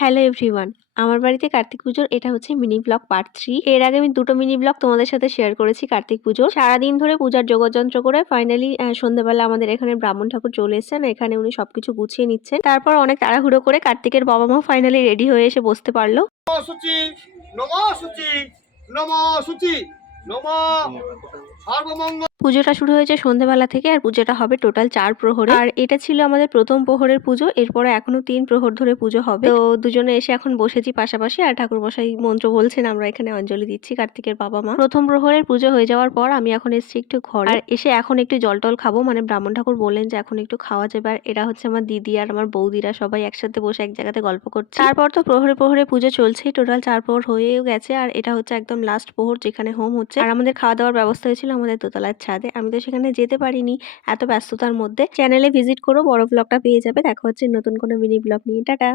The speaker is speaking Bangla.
হ্যালো এভরিওয়ান আমার বাড়িতে কার্তিক পুজোর এটা হচ্ছে মিনি ব্লগ পার্ট থ্রি এর আগে আমি দুটো মিনি ব্লগ তোমাদের সাথে শেয়ার করেছি কার্তিক পুজোর। সারাদিন ধরে পূজার যোগাযন্ত্র করে ফাইনালি সন্ধ্যাবেলা আমাদের এখানে ব্রাহ্মণ ঠাকুর চলে এসেছেন। এখানে উনি সবকিছু গুছিয়ে নিচ্ছেন। তারপর অনেক তাড়াহুড়ো করে কার্তিকের বাবা মা ফাইনালি রেডি হয়ে এসে বসতে পারল। নমঃ শুচি নম শুচি নম শুচি নম সর্বমঙ্গল। পুজোটা শুরু হয়েছে সন্ধ্যাবেলা থেকে আর পুজোটা হবে টোটাল চার প্রহরে। আর এটা ছিল আমাদের প্রথম প্রহরের পুজো, এরপরে এখনও তিন প্রহর ধরে পুজো হবে। তো দুজনে এসে এখন বসেছি পাশাপাশি আর ঠাকুর মশাই মন্ত্র বলছেন, আমরা এখানে অঞ্জলি দিচ্ছি কার্তিকের বাবা মা। প্রথম প্রহরের পুজো হয়ে যাওয়ার পর আমি এখন এসেছি একটু ঘর। আর এসে এখন একটু জল টল খাব মানে ব্রাহ্মণ ঠাকুর বললেন যে এখন একটু খাওয়া যাবে। আর এরা হচ্ছে আমার দিদি আর আমার বৌদিরা সবাই একসাথে বসে এক জায়গাতে গল্প করছে। তারপর তো প্রহরে প্রহরে পুজো চলছেই টোটাল চার প্রহর হয়েও গেছে। আর এটা হচ্ছে একদম লাস্ট প্রহর যেখানে হোম হচ্ছে। আর আমাদের খাওয়া দাওয়ার ব্যবস্থা হয়েছিল আমাদের দোতলার ছাদে আমি তো সেখানে যেতে পারিনি। এত ব্যস্ততার মধ্যে চ্যানেলে ভিজিট করো, বড় ব্লগটা পেয়ে যাবে। দেখা হচ্ছে নতুন কোনো মিনি ব্লগ নিয়ে। টাটা।